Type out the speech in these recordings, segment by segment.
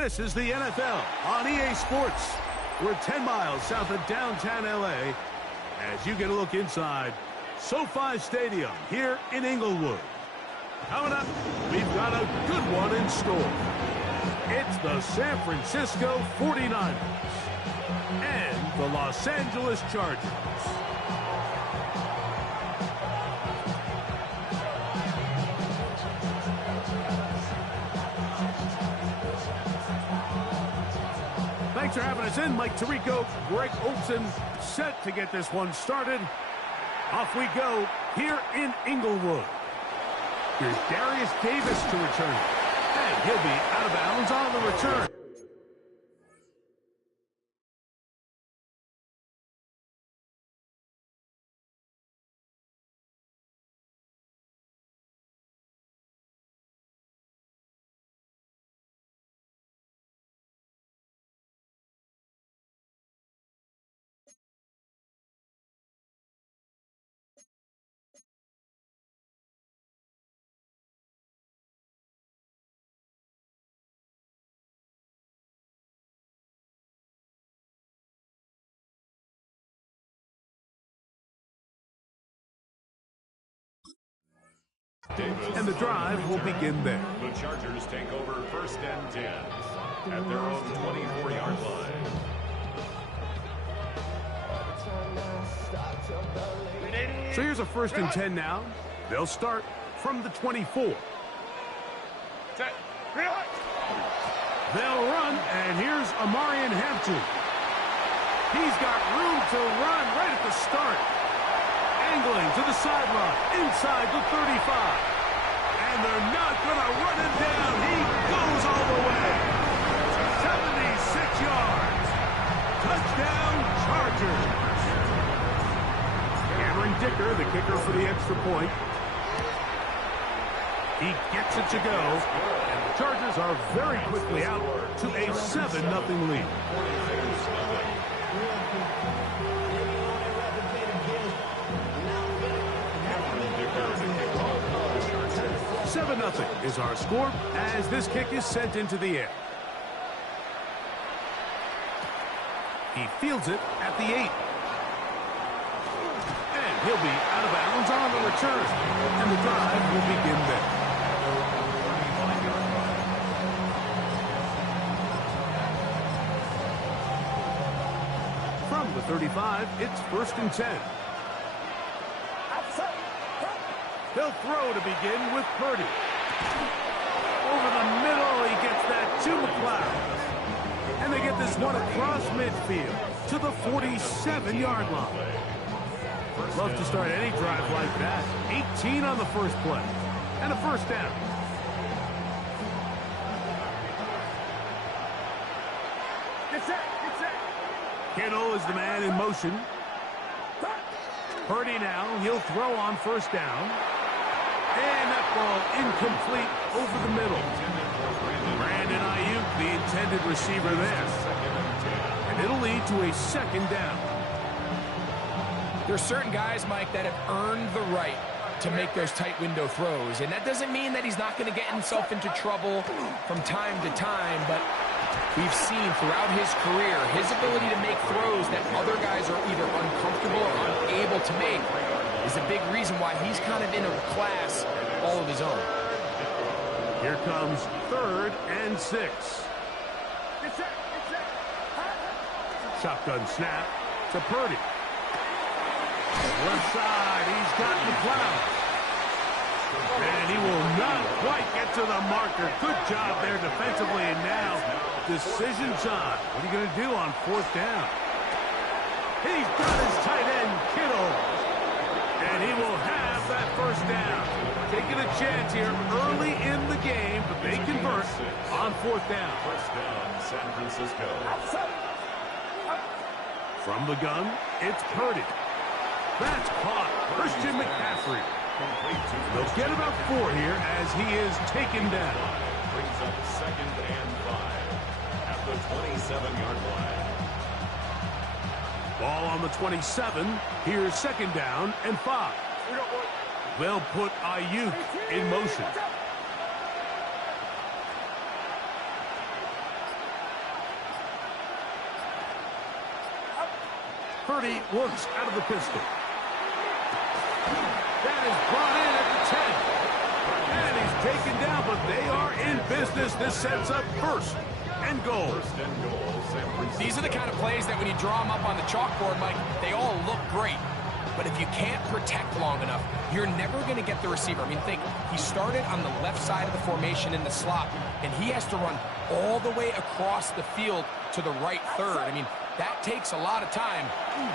This is the NFL on EA Sports. We're 10 miles south of downtown LA as you get a look inside SoFi Stadium here in Inglewood. Coming up, we've got a good one in store. It's the San Francisco 49ers and the Los Angeles Chargers. Thanks for having us in. Mike Tirico, Greg Olson, set to get this one started. Off we go here in Inglewood. Here's Darius Davis to return. And he'll be out of bounds on the return. And the drive will begin there. The Chargers take over 1st and 10 at their own 24-yard line. So here's a 1st and 10 now. They'll start from the 24. They'll run, and here's Amarian Hampton. He's got room to run right at the start. Angling to the sideline, inside the 35. And they're not going to run him down. He goes all the way. 76 yards. Touchdown, Chargers. Cameron Dicker, the kicker for the extra point. He gets it to go. And the Chargers are very quickly out to a 7-0 lead. 7-0 is our score as this kick is sent into the air. He fields it at the 8. And he'll be out of bounds on the return. And the drive will begin there. From the 35, it's 1st and 10. He'll throw to begin with Purdy. Over the middle, he gets that to McLeod. And they get this one across midfield to the 47-yard line. Love to start any drive like that. 18 on the first play. And a 1st down. Kittle is the man in motion. Purdy now, he'll throw on 1st down. And that ball incomplete over the middle. Brandon Ayuk, the intended receiver there. And it'll lead to a 2nd down. There's certain guys, Mike, that have earned the right to make those tight window throws. And that doesn't mean that he's not going to get himself into trouble from time to time, but we've seen throughout his career his ability to make throws that other guys are either uncomfortable or unable to make is a big reason why he's kind of in a class all of his own. Here comes 3rd and 6. Shotgun snap to Purdy. Left side, he's got McLeod. And he will not quite get to the marker. Good job there defensively, and now decision time. What are you going to do on 4th down? He's got his tight end, Kittle. And he will have that 1st down. Taking a chance here early in the game, but they convert on 4th down. 1st down, San Francisco. From the gun, it's Purdy. That's caught. Christian McCaffrey. They'll get about 4 here as he is taken down. Brings up 2nd and 5 at the 27-yard line. Ball on the 27. Here's 2nd down and 5. They'll put Ayuk in motion. Purdy works out of the pistol. That is brought in at the 10. And he's taken down, but they are in business. This sets up first and goal. These are the kind of plays that when you draw them up on the chalkboard, Mike, they all look great. But if you can't protect long enough, you're never going to get the receiver. I mean, think, he started on the left side of the formation in the slot, and he has to run all the way across the field to the right third. I mean, that takes a lot of time.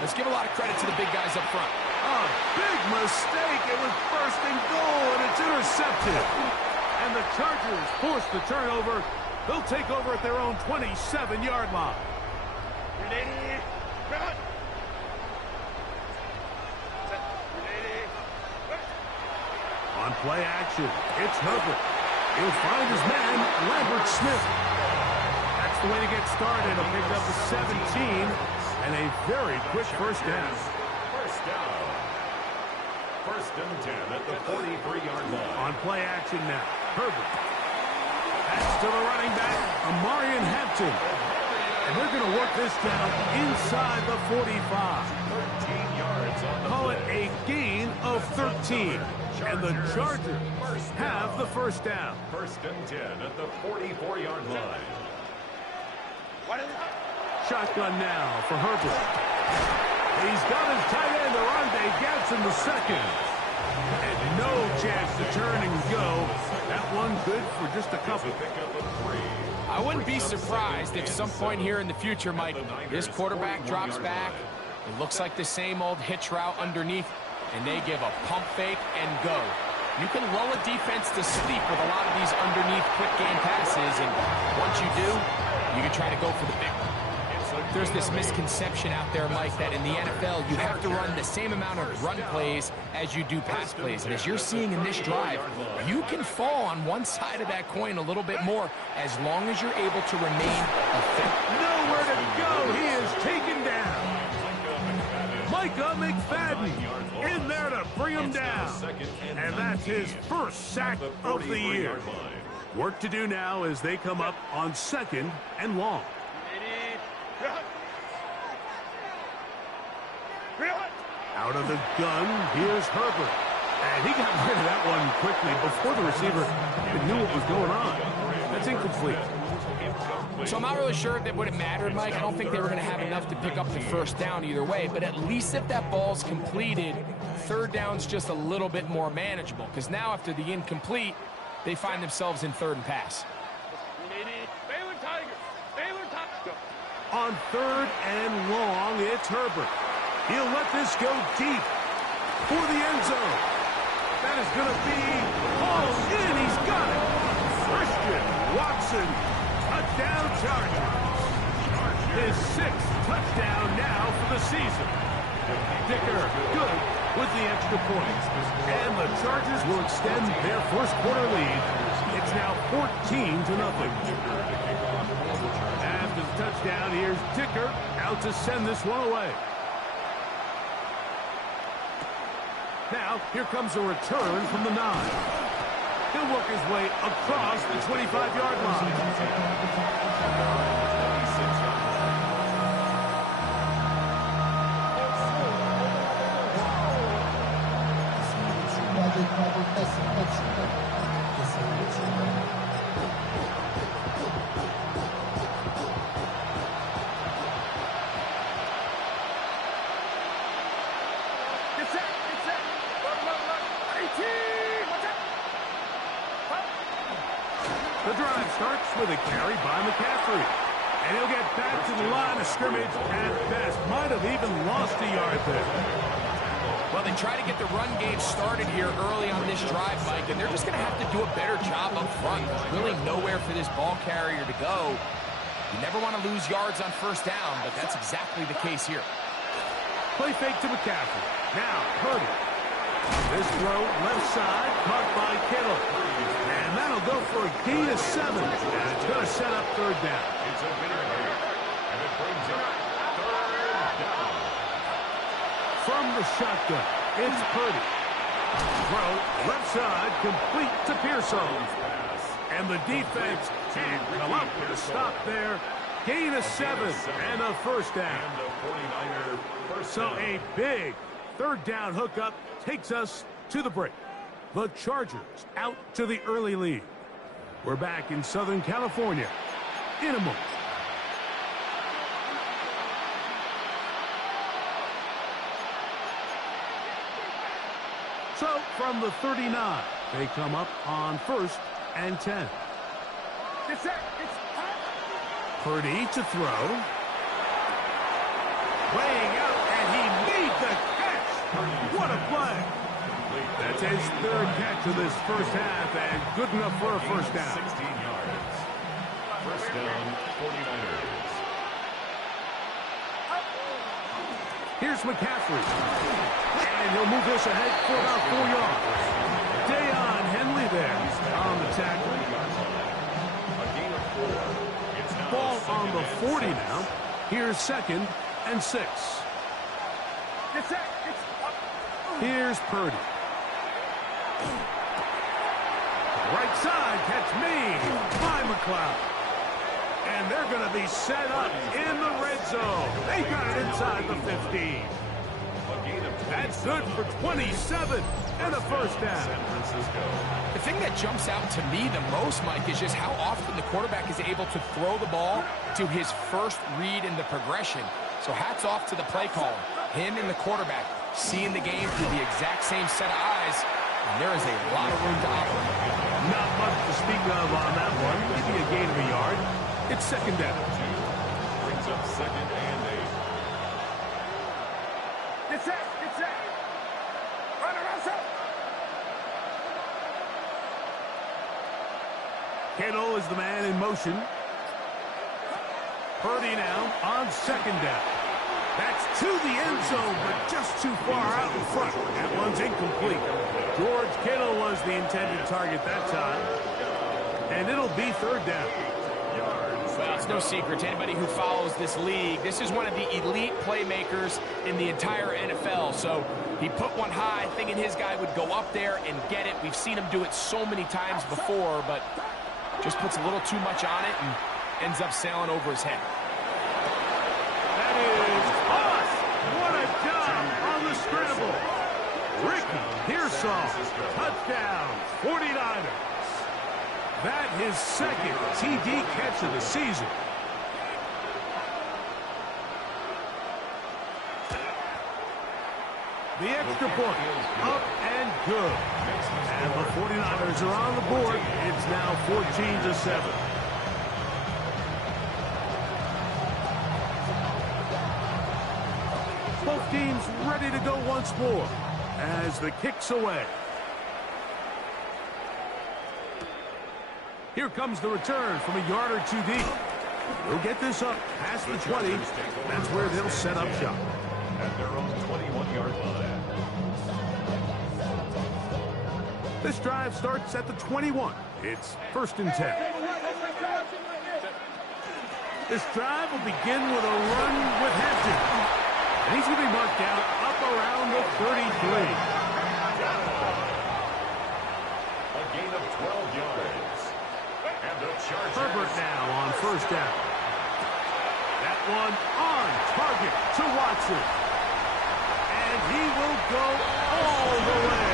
Let's give a lot of credit to the big guys up front. A big mistake. It was first and goal, and it's intercepted. And the Chargers force the turnover. They'll take over at their own 27-yard line. On play action, it's Herbert. He'll find his man, Lambert Smith. That's the way to get started. A pick up to 17 and a very quick first down. First down. First and 10 at the 43-yard line. On play action now, Herbert. That's to the running back, Amarian Hampton. And they're going to work this down inside the 45. 13 yards on the Call it play. a gain of 13. And the Chargers have the first down. First and 10 at the 44-yard line. Shotgun now for Herbert. He's got his tight end, Arande Gadsden the second. And no chance to turn and go. That one good for just a couple. I wouldn't be surprised if some point here in the future, Mike, this quarterback drops back. It looks like the same old hitch route underneath, and they give a pump fake and go. You can lull a defense to sleep with a lot of these underneath quick game passes, and once you do, you can try to go for the big one. There's this misconception out there, Mike, that in the NFL, you have to run the same amount of run plays as you do pass plays. And as you're seeing in this drive, you can fall on one side of that coin a little bit more as long as you're able to remain effective. Nowhere to go. He is taken down. Micah McFadden in there to bring him down. And that's his first sack of the year. Work to do now as they come up on second and long. Out of the gun, here's Herbert. And he got rid of that one quickly before the receiver even knew what was going on. That's incomplete. So I'm not really sure if that would have mattered, Mike. I don't think they were going to have enough to pick up the first down either way. But at least if that ball's completed, third down's just a little bit more manageable. Because now after the incomplete, they find themselves in third and pass. On third and long, it's Herbert. He'll let this go deep for the end zone. That is going to be hauled in. He's got it. Christian Watson, touchdown Chargers. His sixth touchdown now for the season. Dicker good with the extra point. And the Chargers will extend their first quarter lead. It's now 14-0. After the touchdown, here's Dicker out to send this one away. Now, here comes a return from the 9. He'll work his way across the 25-yard line. The drive starts with a carry by McCaffrey. And he'll get back to the line of scrimmage at best. Might have even lost a yard there. Well, they try to get the run game started here early on this drive, Mike, and they're just going to have to do a better job up front. There's really nowhere for this ball carrier to go. You never want to lose yards on first down, but that's exactly the case here. Play fake to McCaffrey. Now, Purdy. This throw left side, caught by Kittle. And that'll go for a gain of 7. And it's going to set up third down. It's a big hit, and it brings up third down. From the shotgun, it's Purdy. Throw left side, complete to Pearson. And the defense can't come up with a stop there. Gain of 7 and a first down. And the 49er first So down. a big third down hookup takes us to the break. The Chargers out to the early lead. We're back in Southern California in a moment. So from the 39, they come up on 1st and 10. Purdy to throw. Laying out, and he made the catch. What a play. That's his 3rd catch of this first half, and good enough for a first down. 16 yards. First down, 49ers. Here's McCaffrey. And he'll move this ahead for about 4 yards. Dayon Henley there on the tackle. A gain of 4. It's now Ball on the 40 6. now. Here's 2nd and 6. Here's Purdy. Right side, catch me by McLeod. And they're going to be set up in the red zone. They got it inside the 15. That's good for 27 and a first down. San Francisco. The thing that jumps out to me the most, Mike, is just how often the quarterback is able to throw the ball to his first read in the progression. So hats off to the play caller. Him and the quarterback seeing the game through the exact same set of eyes, and there is a lot of room to operate. Not much to speak of on that one. Maybe a gain of a yard. It's 2nd down. Brings up 2nd and 8. Get set. Run around, sir. Kittle is the man in motion. Purdy now on 2nd down. That's to the end zone, but just too far out in front. That one's incomplete. George Kittle was the intended target that time. And it'll be 3rd down. Well, it's no secret to anybody who follows this league. This is one of the elite playmakers in the entire NFL. So he put one high, thinking his guy would go up there and get it. We've seen him do it so many times before, but just puts a little too much on it and ends up sailing over his head. That is us. What a job on the scramble. Ricky Pearsall, touchdown, 49ers. That his 2nd TD catch of the season. The extra point, up and good. And the 49ers are on the board. It's now 14-7. Both teams ready to go once more as the kick's away. Here comes the return from a yard or 2 deep. He'll get this up past the 20. That's where they'll set up shop. At their own 21-yard line. This drive starts at the 21. It's 1st and 10. This drive will begin with a run with Hampton. And he's going to be marked down up around the 33. A gain of 12 yards. And the Chargers. Herbert now on 1st down. That one on target to Watson. And he will go all the way.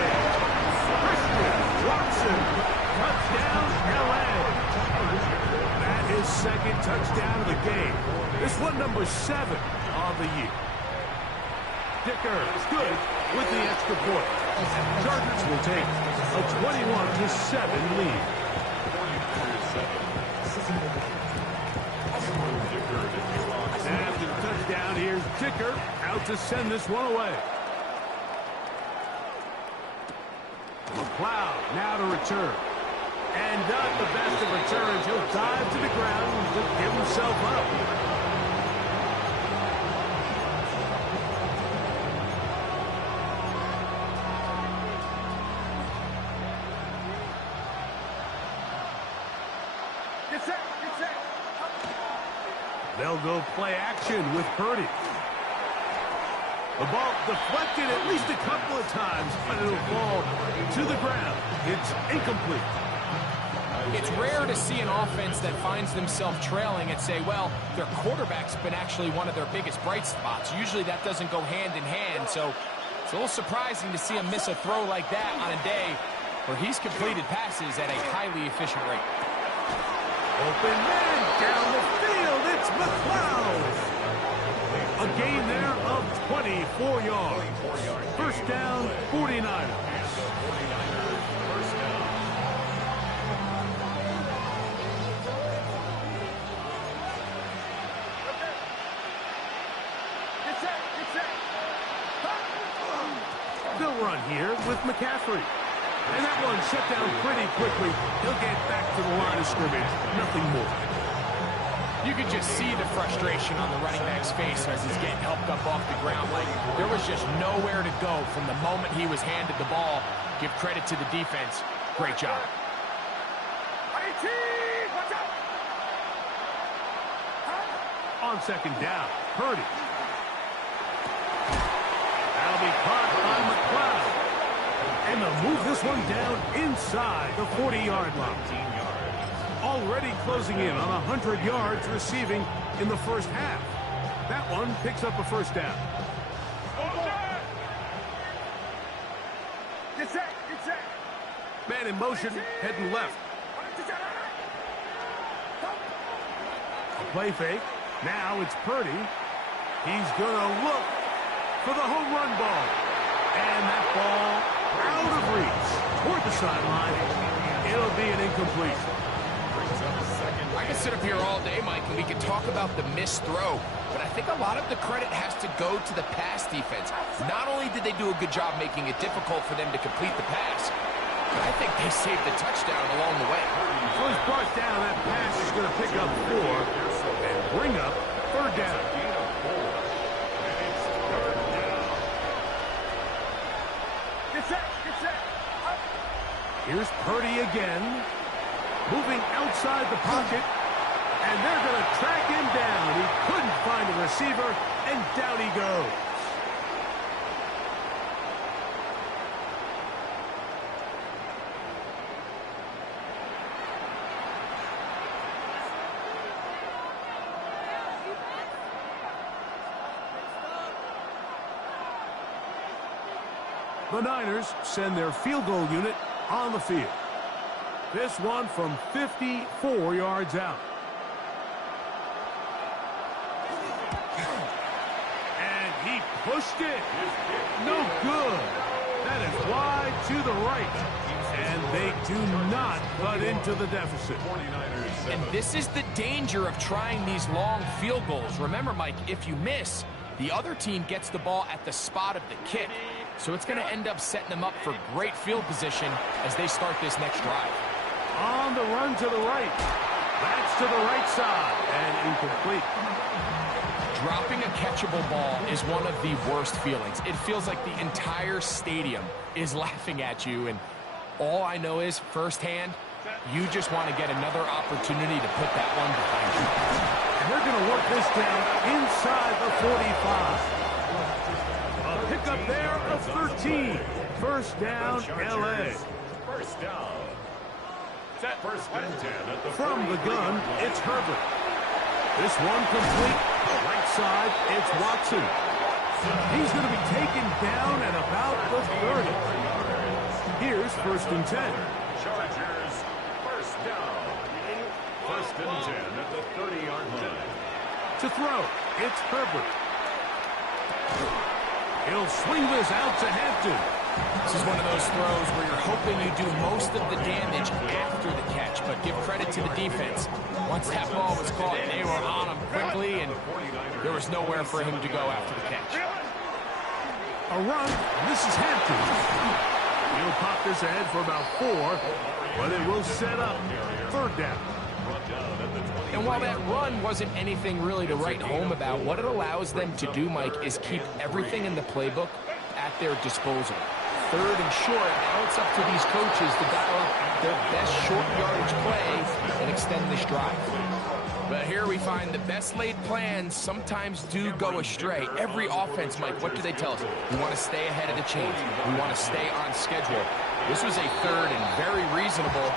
Christian Watson, touchdown LA. That is 2nd touchdown of the game. This one number 7 of the year. Dicker is good with the extra point. Chargers will take a 21-7 lead. After the touchdown, here's Dicker out to send this one away. McLeod now to return. And not the best of returns. He'll dive to the ground and just give himself up. They'll go play action with Purdy. The ball deflected at least a couple of times, but it'll fall to the ground. It's incomplete. It's rare to see an offense that finds themselves trailing and say, well, their quarterback's been actually one of their biggest bright spots. Usually that doesn't go hand in hand, so it's a little surprising to see him miss a throw like that on a day where he's completed passes at a highly efficient rate. Open man down the field. It's McLeod. A gain there of 24 yards. First down, 49ers. They'll run here with McCaffrey. And that one shut down pretty quickly. He'll get back to the line of scrimmage. Nothing more. You could just see the frustration on the running back's face as he's getting helped up off the ground. Like there was just nowhere to go from the moment he was handed the ball. Give credit to the defense. Great job. Watch out! On second down, Purdy. That'll be caught by McLeod. And they'll move this one down inside the 40-yard line. Already closing in on 100 yards receiving in the first half. That one picks up a first down. Get set! Man in motion, heading left. A play fake. Now it's Purdy. He's going to look for the home run ball. And that ball out of reach toward the sideline. It'll be an incompletion. I could sit up here all day, Mike, and we could talk about the missed throw, but I think a lot of the credit has to go to the pass defense. Not only did they do a good job making it difficult for them to complete the pass, but I think they saved the touchdown along the way. So he's brought down. That pass is going to pick up 4 and bring up third down. Get set! Here's Purdy again, moving outside the pocket, and they're going to track him down. He couldn't find a receiver, and down he goes. The Niners send their field goal unit on the field. This one from 54 yards out. And he pushed it. No good. That is wide to the right. And they do not cut into the deficit. And this is the danger of trying these long field goals. Remember, Mike, if you miss, the other team gets the ball at the spot of the kick. So it's going to end up setting them up for great field position as they start this next drive. On the run to the right. That's to the right side and incomplete. Dropping a catchable ball is one of the worst feelings. It feels like the entire stadium is laughing at you, and all I know is firsthand, you just want to get another opportunity to put that one behind you. And they're going to work this down inside the 45. A pickup there of 13. First down, L.A. First down. First and 10 at the From the gun, it's Herbert. This one complete. Right side, it's Watson. He's going to be taken down at about the 30. Here's first and 10. Chargers, first down. First and 10 at the 30-yard line. To throw, it's Herbert. He'll swing this out to Hampton. This is one of those throws where you're hoping you do most of the damage after the catch, but give credit to the defense. Once that ball was caught, they were on him quickly, and there was nowhere for him to go after the catch. A run. This is Hampton. He'll pop this ahead for about 4, but it will set up third down. And while that run wasn't anything really to write home about, what it allows them to do, Mike, is keep everything in the playbook at their disposal. Third and short, now it's up to these coaches to dial up their best short yardage play and extend this drive. But here we find the best laid plans sometimes do go astray. Every offense, Mike, what do they tell us? We want to stay ahead of the chains. We want to stay on schedule. This was a third and very reasonable.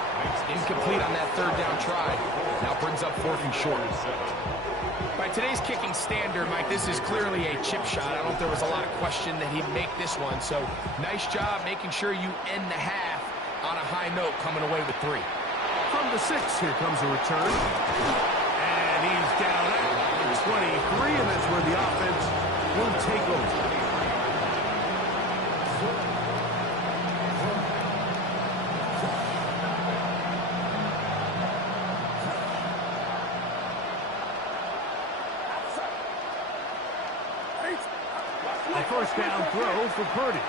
Incomplete on that third down try. Now brings up 4th and short. By today's kicking standard, Mike, this is clearly a chip shot. I don't think there was a lot of question that he'd make this one. So nice job making sure you end the half on a high note, coming away with 3. From the 6, here comes a return. And he's down at 23, and that's where the offense will take over. A first down throw for Purdy.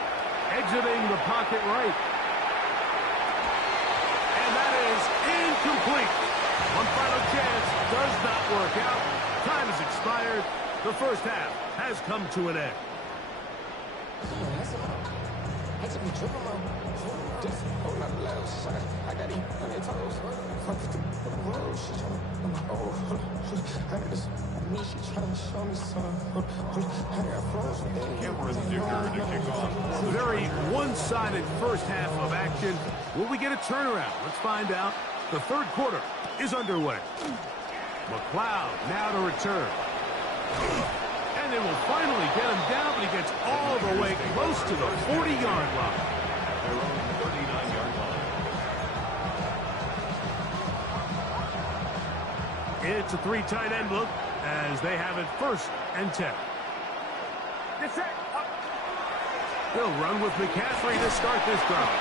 Exiting the pocket right. And that is incomplete. One final chance does not work out. Time has expired. The first half has come to an end. Cameron Duker to kick off. Very one-sided first half of action. Will we get a turnaround? Let's find out. The third quarter is underway. McLeod now to return. And they will finally get him down, but he gets all the way close to the 40-yard line. Their own 39-yard line. It's a 3 tight end look as they have it 1st and 10. They'll run with McCaffrey to start this drive.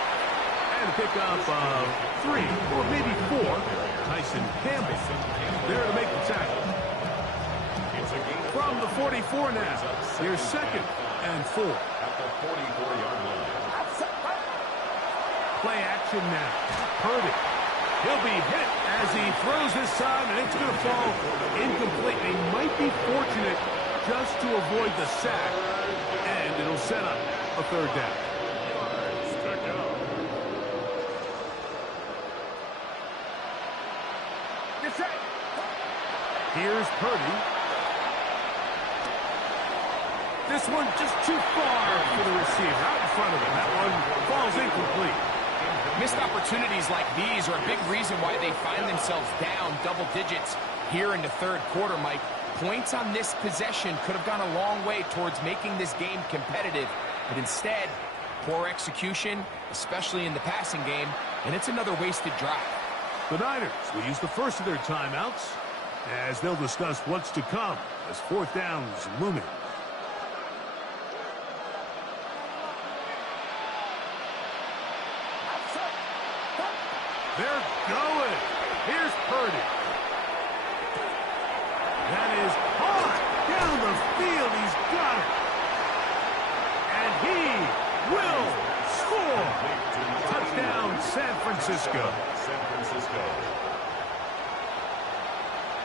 And a pickup of 3 or maybe 4. Tyson Campbell there to make the tackle. From the 44 now. Here's 2nd and 4. At the 44-yard line. Play action now. Purdy. He'll be hit as he throws this time, and it's going to fall incomplete. They might be fortunate just to avoid the sack, and it'll set up a 3rd down. Here's Purdy. This one just too far for the receiver. Out in front of him. That one falls incomplete. Missed opportunities like these are a big reason why they find themselves down double digits here in the third quarter, Mike. Points on this possession could have gone a long way towards making this game competitive, but instead, poor execution, especially in the passing game, and it's another wasted drive. The Niners will use the first of their timeouts as they'll discuss what's to come as 4th down is looming. They're going. Here's Purdy. That is hard down the field. He's got it. And he will score. Touchdown, San Francisco. San Francisco.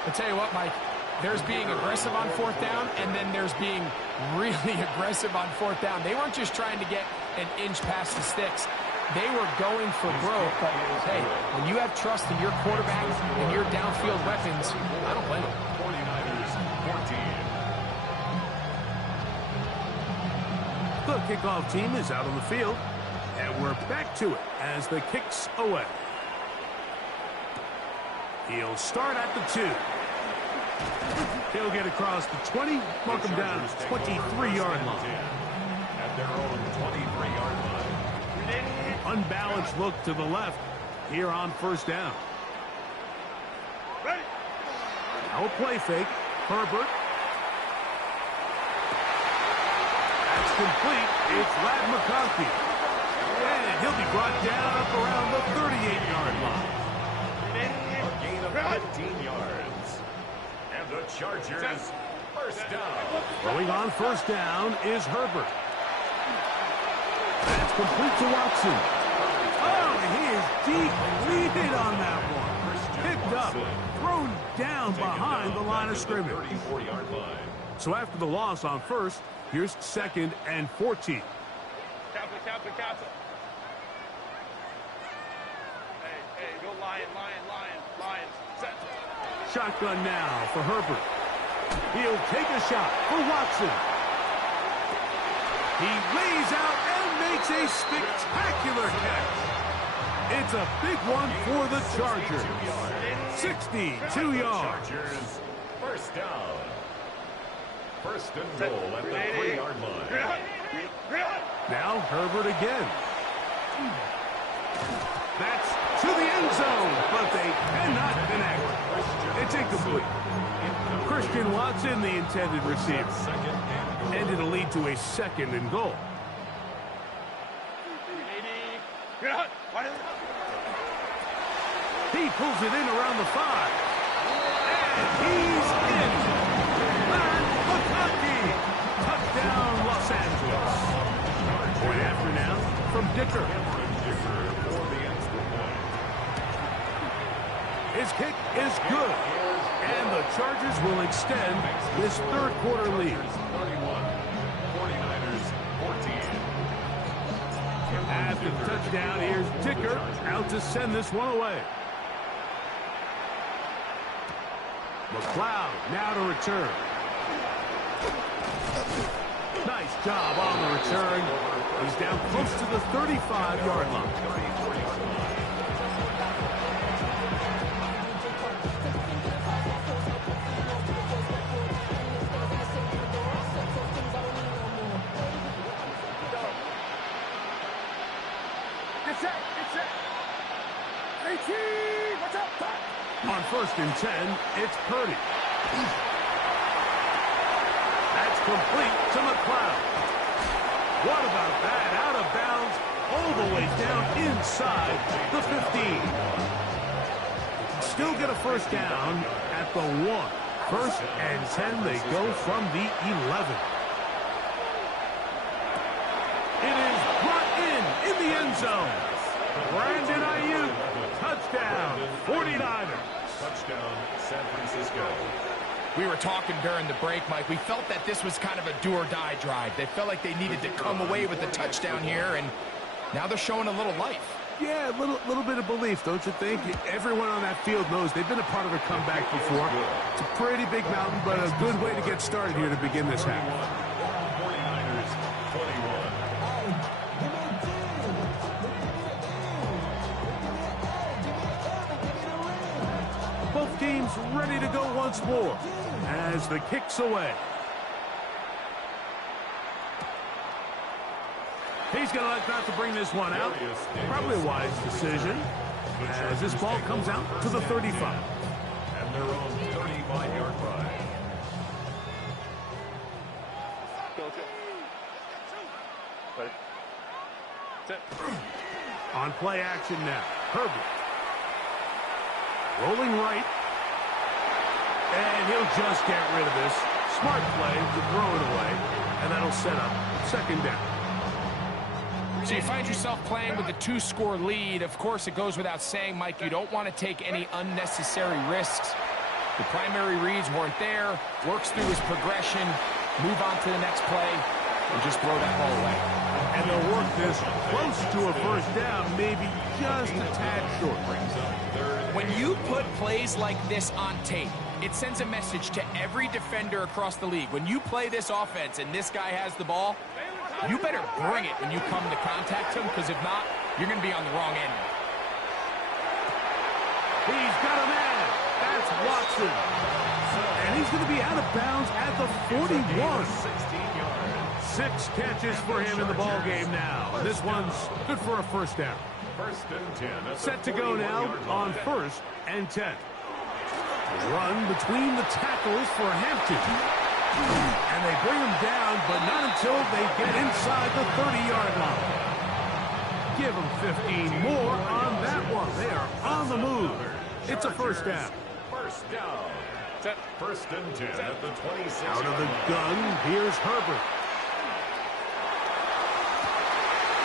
I'll tell you what, Mike, there's being aggressive on 4th down, and then there's being really aggressive on 4th down. They weren't just trying to get an inch past the sticks. They were going for broke, but hey, when you have trust in your quarterback and your downfield weapons, I don't blame them. 49ers, 14. The kickoff team is out on the field, and we're back to it as the kick's away. He'll start at the 2. He'll get across the 20, mark him down at his 23-yard line. At their own 23-yard line. Unbalanced look to the left here on 1st down. Now a play fake. Herbert. That's complete. It's Ladd McConkey. And he'll be brought down up around the 38-yard line. A gain of 15 yards. And the Chargers, 1st down. Throwing on 1st down is Herbert. That's complete to Watson. Oh, he is depleted on that one. Picked up, thrown down behind the line of scrimmage. 34-yard line. So after the loss on 1st, here's 2nd and 14. Kappa. Hey, go Lion. Set. Shotgun now for Herbert. He'll take a shot for Watson. He lays out and makes a spectacular catch. It's a big one for the Chargers. 62 yards. Chargers, first down. First and goal at the 3-yard line. Now Herbert again. That's to the end zone, but they cannot connect. It's incomplete. Christian Watson, the intended receiver. And it'll lead to a second and goal. He pulls it in around the 5. And he's in. McConkey. Touchdown, Los Angeles. Point after now from Dicker. His kick is good. And the Chargers will extend this third quarter lead. 49ers 14. After the touchdown, here's Dicker out to send this one away. McLeod now to return. Nice job on the return. He's down close to the 35-yard line. On first and 10, it's Purdy. That's complete to McLeod. What about that? Out of bounds, all the way down inside the 15. Still get a first down at the 1. First and 10, they go from the 11. It is brought in the end zone. Brandon Ayuk, touchdown, 49ers. Touchdown, San Francisco. We were talking during the break, Mike. We felt that this was kind of a do-or-die drive. They felt like they needed to come away with a touchdown here, and now they're showing a little life. Yeah, a little bit of belief, don't you think? Everyone on that field knows they've been a part of a comeback before. It's a pretty big mountain, but a good way to get started here to begin this half. 49ers 21. Both teams ready to go once more as the kick's away. He's going to elect not to bring this one out. Probably a wise decision as this ball comes out to the 35. And their own 35-yard line. On play action now. Herbert. Rolling right. And he'll just get rid of this. Smart play to throw it away. And that'll set up second down. So you find yourself playing with a 2-score lead. Of course, it goes without saying, Mike, you don't want to take any unnecessary risks. The primary reads weren't there. Works through his progression. Move on to the next play. And just throw that ball away. And they'll work this close to a first down, maybe just a tad short. When you put plays like this on tape, it sends a message to every defender across the league. When you play this offense and this guy has the ball, you better bring it when you come to contact him, because if not, you're going to be on the wrong end. He's got a man. That's Watson. And he's going to be out of bounds at the 41. 6 catches for him in the ball game now. This one's good for a first down. First and 10. Set to go now on first and 10. Run between the tackles for Hampton. And they bring him down, but not until they get inside the 30-yard line. Give them 15 more on that one. They are on the move. It's a first down. First down. First and 10 at the 26. Out of the gun, here's Herbert.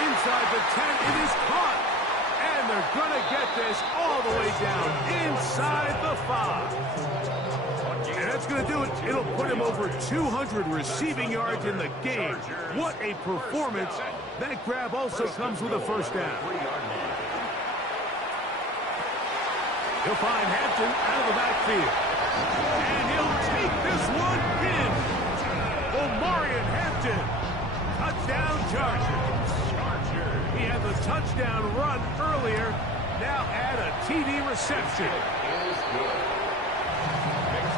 Inside the 10, it is caught. And they're going to get this all the way down inside the 5. And that's going to do it. It'll put him over 200 receiving yards in the game. What a performance. That grab also comes with a first down. He'll find Hampton out of the backfield. And he'll take this one in. Omarion Hampton. Touchdown, Chargers. reception.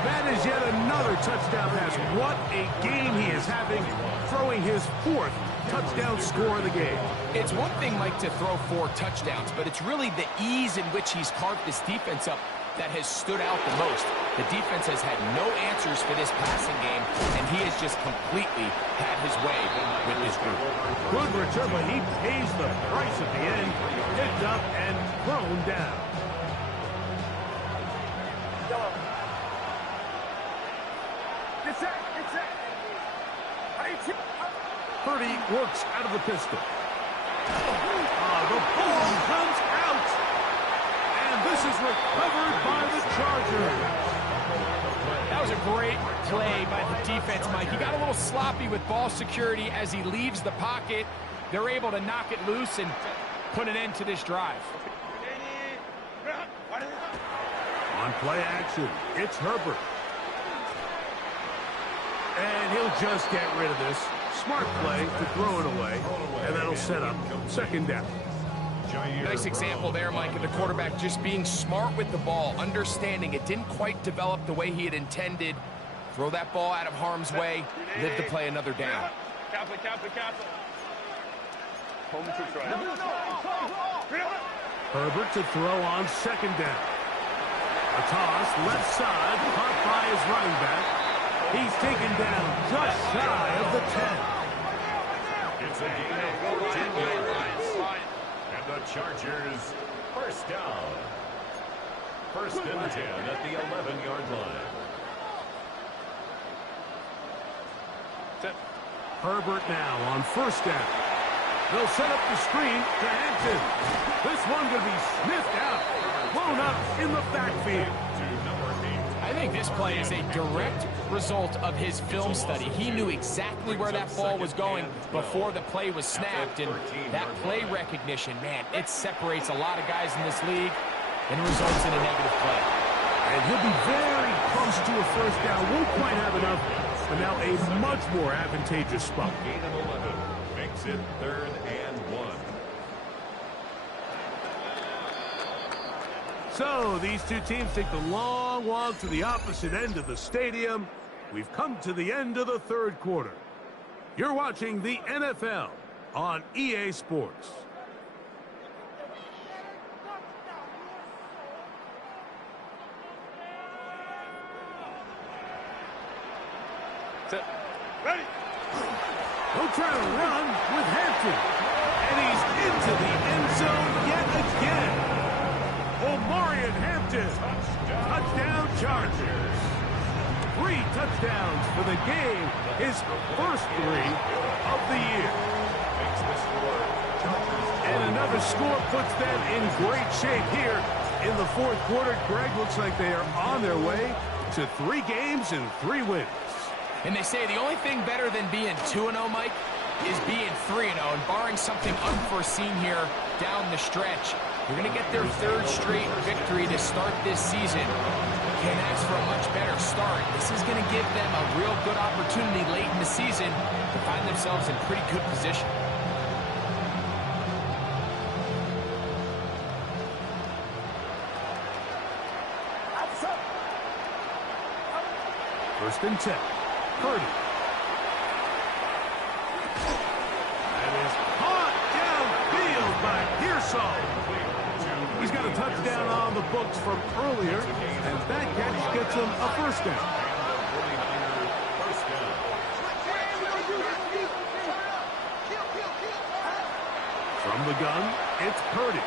That is yet another touchdown pass. What a game he is having, throwing his 4th touchdown score of the game. It's one thing, Mike, to throw 4 touchdowns, but it's really the ease in which he's carved this defense up that has stood out the most. The defense has had no answers for this passing game, and he has just completely had his way with his group. Good return, but he pays the price at the end. Picked up and thrown down. Purdy works out of the pistol. The ball comes out. And this is recovered by the Chargers. That was a great play by the defense, Mike. He got a little sloppy with ball security as he leaves the pocket. They're able to knock it loose and put an end to this drive. On play action, it's Herbert. And he'll just get rid of this. Smart play to throw it away, and that'll set up 2nd down. Nice example there, Mike, of the quarterback just being smart with the ball, understanding it didn't quite develop the way he had intended. Throw that ball out of harm's way, live to play another down. Home to try. Herbert to throw on 2nd down. A toss, left side, caught by his running back. He's taken down just shy of the 10. It's a gain of 14 yards. And the Chargers, 1st down. 1st and 10 at the 11-yard line. Herbert now on 1st down. They'll set up the screen to Hampton. This one going to be sniffed out. Blown up in the backfield. I think this play is a direct result of his film study. He knew exactly where that ball was going before the play was snapped, and that play recognition, man, it separates a lot of guys in this league and results in a negative play. And he'll be very close to a 1st down. Won't quite have enough, but now a much more advantageous spot. Gain of 11 makes it 3rd and 1. So these two teams take the long walk to the opposite end of the stadium. We've come to the end of the 3rd quarter. You're watching the NFL on EA Sports. Ready? He'll try to run with Hampton. And he's into the end zone yet again. Omarion Hampton. Touchdown Chargers. 3 touchdowns for the game. His first 3 of the year. And another score puts them in great shape here in the 4th quarter. Greg, looks like they are on their way to 3 games and 3 wins. And they say the only thing better than being 2-0, Mike, is being 3-0. And barring something unforeseen here down the stretch, they're going to get their 3rd straight victory to start this season. Can't ask for a much better start. This is going to give them a real good opportunity late in the season to find themselves in pretty good position. First and 10. Purdy. That is caught downfield by Pearsall. He's got a touchdown on the books from earlier, and that catch gets him a 1st down. From the gun, it's Purdy.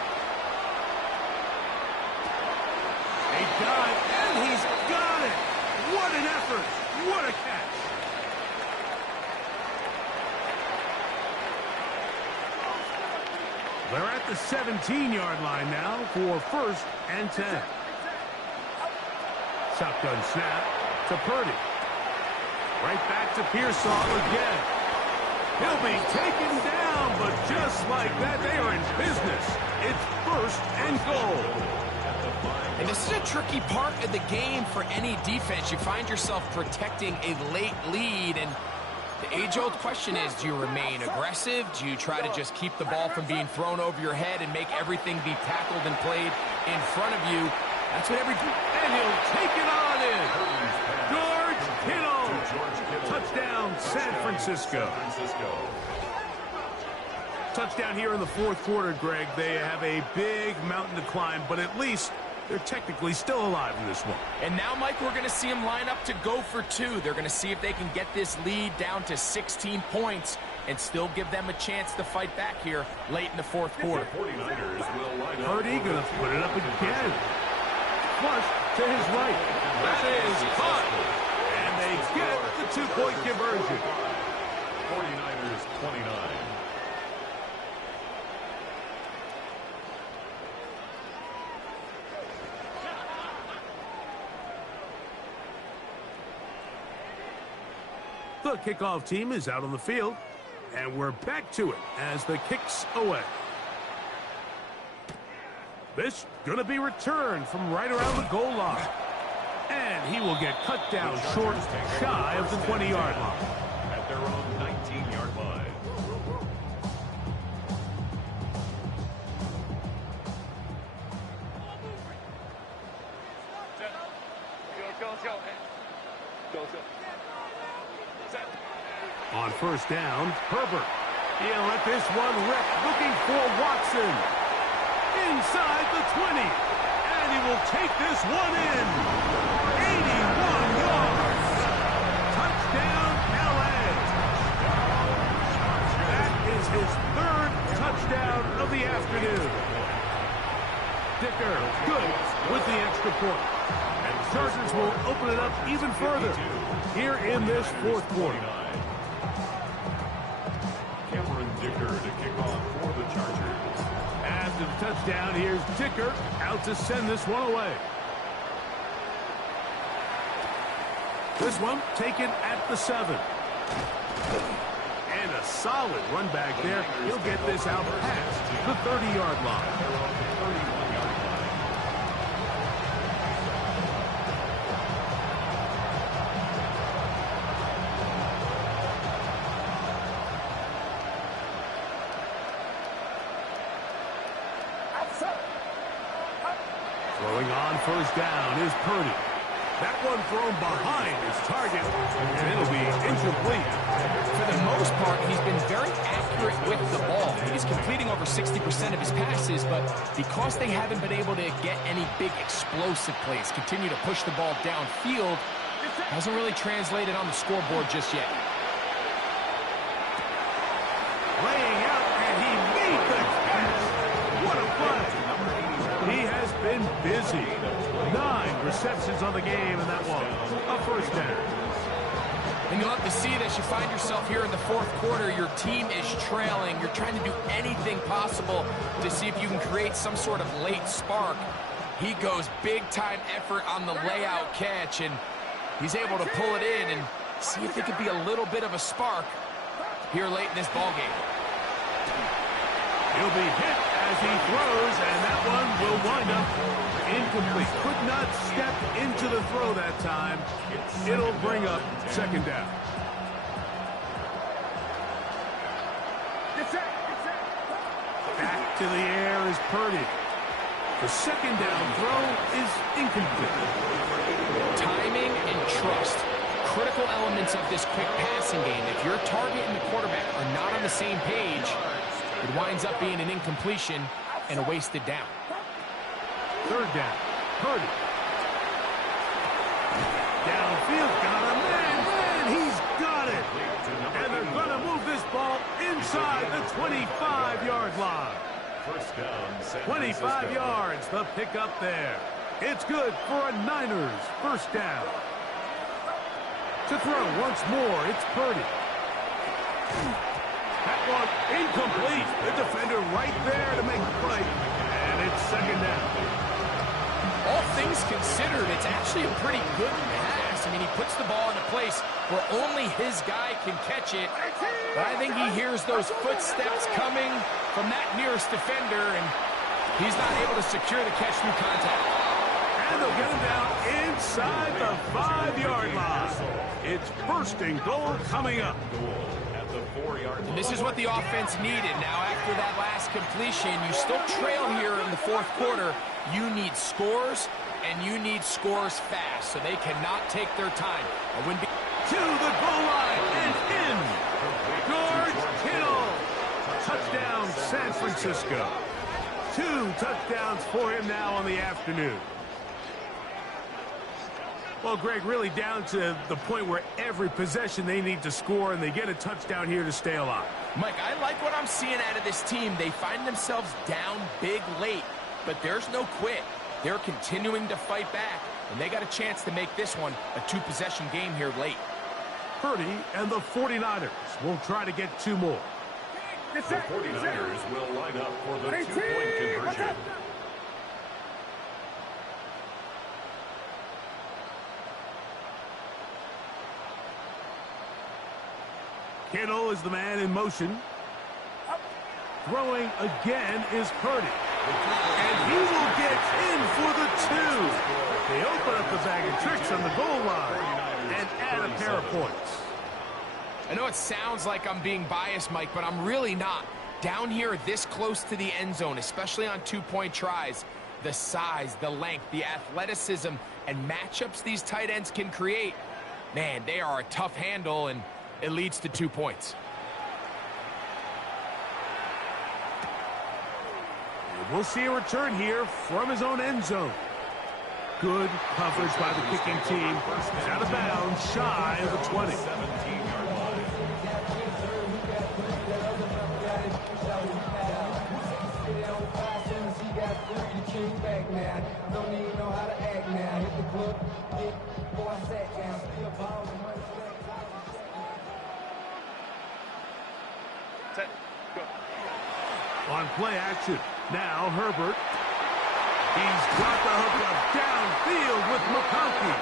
A dive, and he's got it. What an effort. What a catch. They're at the 17-yard line now for 1st and 10. Shotgun snap to Purdy. Right back to Pearsall again. He'll be taken down, but just like that, they are in business. It's 1st and goal. And this is a tricky part of the game for any defense. You find yourself protecting a late lead, and the age-old question is, do you remain aggressive? Do you try to just keep the ball from being thrown over your head and make everything be tackled and played in front of you? That's what And he'll take it on in. George Kittle. Touchdown, San Francisco. Touchdown here in the fourth quarter, Greg. They have a big mountain to climb, but at least they're technically still alive in this one. And now, Mike, we're going to see them line up to go for two. They're going to see if they can get this lead down to 16 points and still give them a chance to fight back here late in the fourth quarter. Purdy going to put it up again. Flush to his right. That is caught. And they get the two-point conversion. 49ers 29. The kickoff team is out on the field, and we're back to it as the kick's away. This going to be returned from right around the goal line. And he will get cut down short, shy of the 20-yard line. At their own 19-yard line. On first down, Herbert. He'll let this one rip, looking for Watson. Inside the 20. And he will take this one in. 81 yards. Touchdown, L.A. That is his third touchdown of the afternoon. Dicker, good with the extra point. And Chargers will open it up even further here in this fourth quarter. Dicker to kick off for the Chargers. After the touchdown, here's Dicker out to send this one away. This one taken at the 7. And a solid run back there. He'll get this out past the 30-yard line. Throwing on first down is Purdy. That one thrown behind his target, and it'll be incomplete. For the most part, he's been very accurate with the ball. He's completing over 60% of his passes, but because they haven't been able to get any big explosive plays, continue to push the ball downfield, hasn't really translated on the scoreboard just yet. Laying out, and he made the catch. What a play. He has been busy. 9 receptions on the game, and that one a first down. And you'll have to see it as you find yourself here in the fourth quarter. Your team is trailing. You're trying to do anything possible to see if you can create some sort of late spark. He goes big-time effort on the layout catch, and he's able to pull it in and see if it could be a little bit of a spark here late in this ballgame. He'll be hit as he throws, and that one will wind up incomplete. Could not step into the throw that time. It'll bring up second down. Back to the air is Purdy. The second down throw is incomplete. Timing and trust. Critical elements of this quick passing game. If your target and the quarterback are not on the same page, it winds up being an incompletion and a wasted down. Third down. Purdy. Downfield, got him, and he's got it. And they're going to move this ball inside the 25-yard line. First down, 25 yards, the pickup there. It's good for a Niners first down. To throw once more, it's Purdy. That one incomplete. The defender right there to make the play. And it's second down. All things considered, it's actually a pretty good pass. I mean, he puts the ball in a place where only his guy can catch it. But I think he hears those footsteps coming from that nearest defender, and he's not able to secure the catch through contact. And they'll get him down inside the 5-yard line. It's first and goal coming up. This is what the offense needed. Now, after that last completion, you still trail here in the fourth quarter. You need scores and you need scores fast, so they cannot take their time. A win to the goal line and in. George Kittle. Touchdown, San Francisco. 2 touchdowns for him now on the afternoon. Well, Greg, really down to the point where every possession they need to score, and they get a touchdown here to stay alive. Mike, I like what I'm seeing out of this team. They find themselves down big late, but there's no quit. They're continuing to fight back, and they got a chance to make this one a 2-possession game here late. Purdy and the 49ers will try to get 2 more. The 49ers will line up for the 2-point conversion. Kittle is the man in motion. Throwing again is Purdy. And he will get in for the 2. They open up the bag of tricks on the goal line and add a pair of points. I know it sounds like I'm being biased, Mike, but I'm really not. Down here this close to the end zone, especially on 2-point tries, the size, the length, the athleticism, and matchups these tight ends can create, man, they are a tough handle, and it leads to 2 points. We'll see a return here from his own end zone. Good coverage by the kicking team. He's out of bounds, shy of the 20. 17-yard line. Set. Go. On play action. Now Herbert. He's got the hook up downfield with McConkey.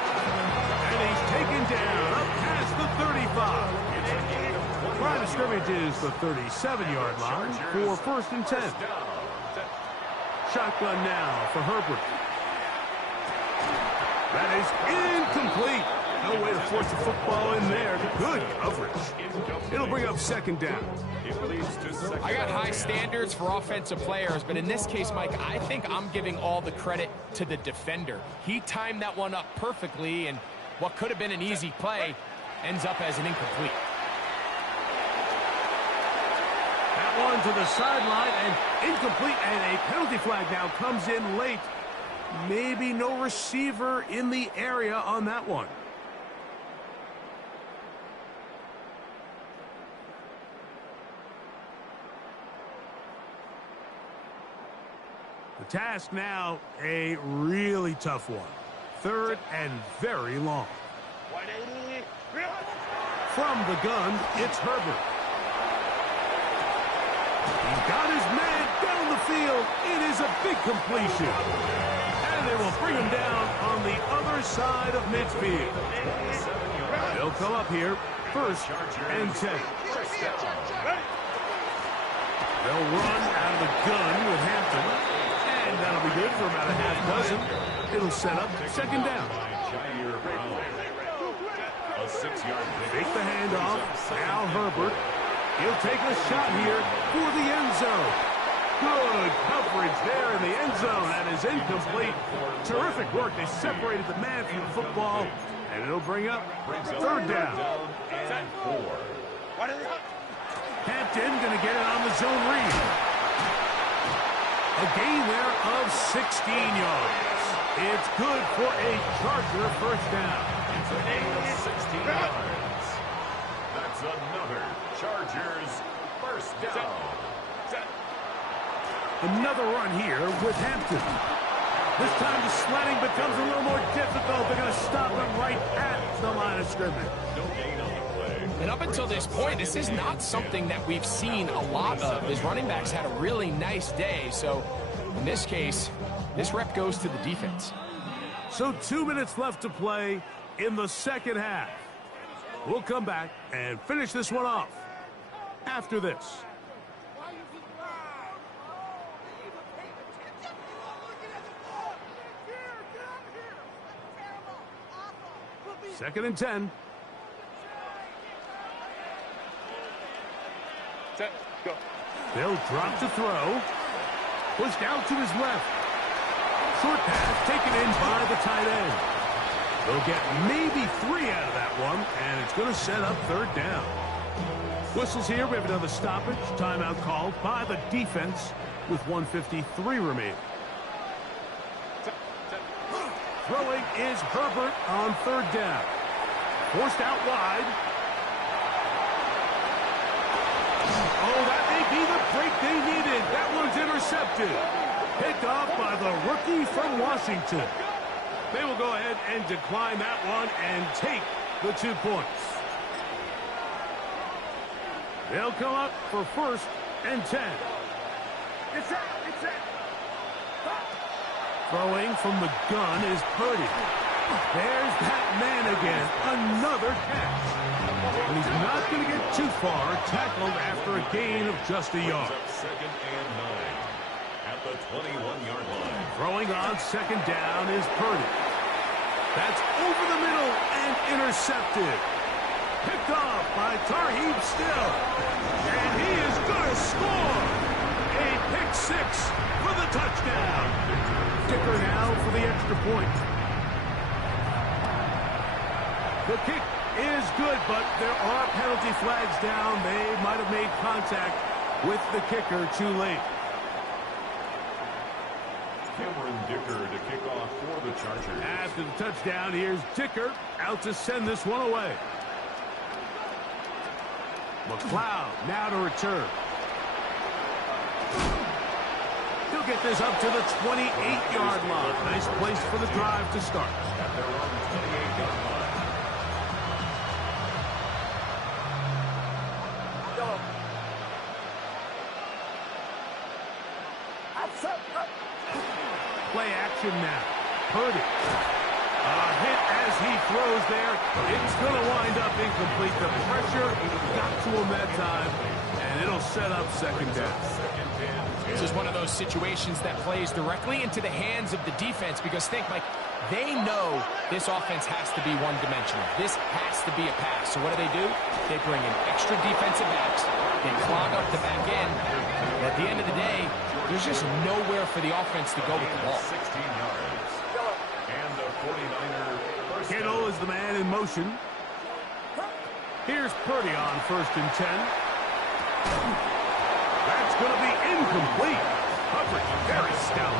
And he's taken down up past the 35. Line of scrimmage is the 37-yard line for 1st and 10. Shotgun now for Herbert. That is incomplete. No way to force the football in there. Good coverage. It'll bring up 2nd down. I got high standards for offensive players, but in this case, Mike, I think I'm giving all the credit to the defender. He timed that one up perfectly, and what could have been an easy play ends up as an incomplete. That one to the sideline and incomplete, and a penalty flag now comes in late. Maybe no receiver in the area on that one. The task now, a really tough one. 3rd and very long. 180. From the gun, it's Herbert. He's got his man down the field. It is a big completion. And they will bring him down on the other side of midfield. They'll come up here, 1st and 10. They'll run out of the gun with Hampton. And that'll be good for about a half dozen. It'll set up 2nd down. A 6-yard Take the handoff. Now Herbert. He'll take a shot here for the end zone. Good coverage there in the end zone. That is incomplete. Terrific work. They separated the man from the football. And it'll bring up 3rd down. And 4. Hampton going to get it on the zone read. A gain there of 16 yards. It's good for a Charger 1st down. It's a gain of 16 yards. That's another Chargers 1st down. Another run here with Hampton. This time the sledding becomes a little more difficult. They're going to stop him right at the line of scrimmage. No gain on the play. And up until this point, this is not something that we've seen a lot of. His running backs had a really nice day. So in this case, this rep goes to the defense. So 2 minutes left to play in the 2nd half. We'll come back and finish this one off after this. Second and 10. Set. Go. They'll drop to throw. Pushed out to his left. Short pass taken in by the tight end. They'll get maybe 3 out of that one, and it's going to set up third down. Whistles here. We have another stoppage. Timeout called by the defense with 1:53 remaining. Throwing is Herbert on third down. Forced out wide. Oh, that may be the break they needed. That one's intercepted. Picked off by the rookie from Washington. They will go ahead and decline that one and take the 2 points. They'll come up for 1st and 10. It's set. Throwing from the gun is Purdy. There's that man again. Another catch. And he's not going to get too far. Tackled after a gain of just a yard. 2nd and 9 at the 21-yard line. Throwing on 2nd down is Purdy. That's over the middle and intercepted. Picked off by Tarheeb Still. And he is going to score. A pick 6 for the touchdown. Dicker now for the extra point. The kick is good, but there are penalty flags down. They might have made contact with the kicker too late. Cameron Dicker to kick off for the Chargers. After the touchdown, here's Dicker out to send this one away. McLeod now to return. He'll get this up to the 28-yard line. Nice place for the drive to start. At their own 28-yard line. Play action now. Purdy. A hit as he throws there. It's going to wind up incomplete. The pressure got to him that time, and it'll set up 2nd down. This is one of those situations that plays directly into the hands of the defense because think, Mike, they know this offense has to be one-dimensional. This has to be a pass. So what do? They bring in extra defensive backs. They clog up the back end. At the end of the day, there's just nowhere for the offense to go with the ball. 16 yards. And the 49er first. Kittle is the man in motion. Here's Purdy on 1st and 10. That's going to be incomplete. Coverage very stout.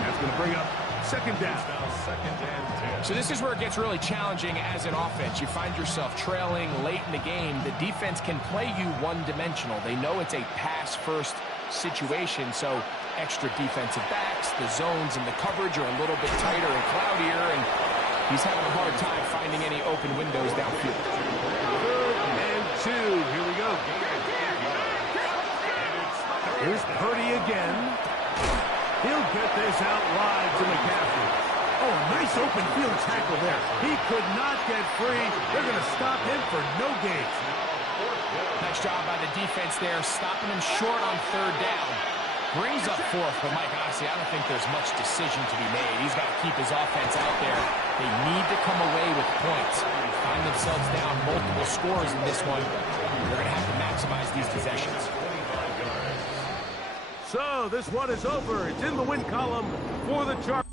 That's going to bring up 2nd down. Now 2nd and 10. So this is where it gets really challenging as an offense. You find yourself trailing late in the game. The defense can play you one-dimensional. They know it's a pass-first situation, so extra defensive backs, the zones and the coverage are a little bit tighter and cloudier, and he's having a hard time finding any open windows downfield. 3rd and 2. Here we go. Here's Purdy again. He'll get this out wide to McCaffrey. Oh, a nice open field tackle there. He could not get free. They're going to stop him for no gain. Nice job by the defense there, stopping him short on 3rd down. Brings up 4th, but Mike, honestly, I don't think there's much decision to be made. He's got to keep his offense out there. They need to come away with points. Find themselves down multiple scores in this one. They're going to have to maximize these possessions. So this one is over. It's in the win column for the Chargers.